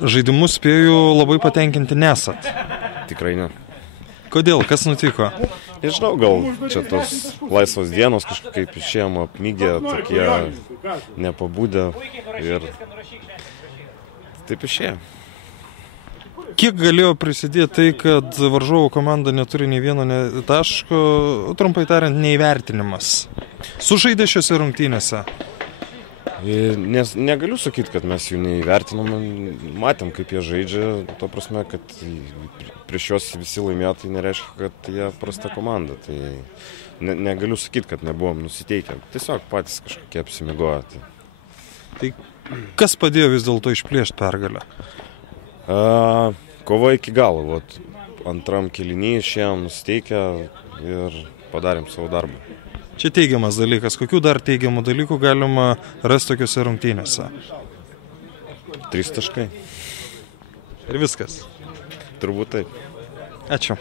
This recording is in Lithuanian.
Žaidimus spėju labai patenkinti nesat. Tikrai ne. Kodėl? Kas nutiko? Nežinau, gal čia tos laisvos dienos kažkaip išėjom apmygę, tokie nepabūdę ir taip išėjo. Kiek galėjo prisidėti tai, kad varžovų komanda neturi nei vieno taško, trumpai tariant, neįvertinimas? Sužaidė šiose rungtynėse? Nes negaliu sakyti, kad mes jų neįvertinom, matėm, kaip jie žaidžia, to prasme, kad prieš juos visi laimėjo, tai nereiškia, kad jie prasta komanda. Tai negaliu sakyti, kad nebuvom nusiteikę, tiesiog patys kažkokie apsimigojo. Tai kas padėjo vis dėlto išplėšti pergalę? Kova iki galo, antram kėliny išėjom nusiteikę ir padarėm savo darbą. Čia teigiamas dalykas. Kokių dar teigiamų dalykų galima rasti tokiuose rungtynėse? 3 taškai. Ir viskas? Turbūt taip. Ačiū.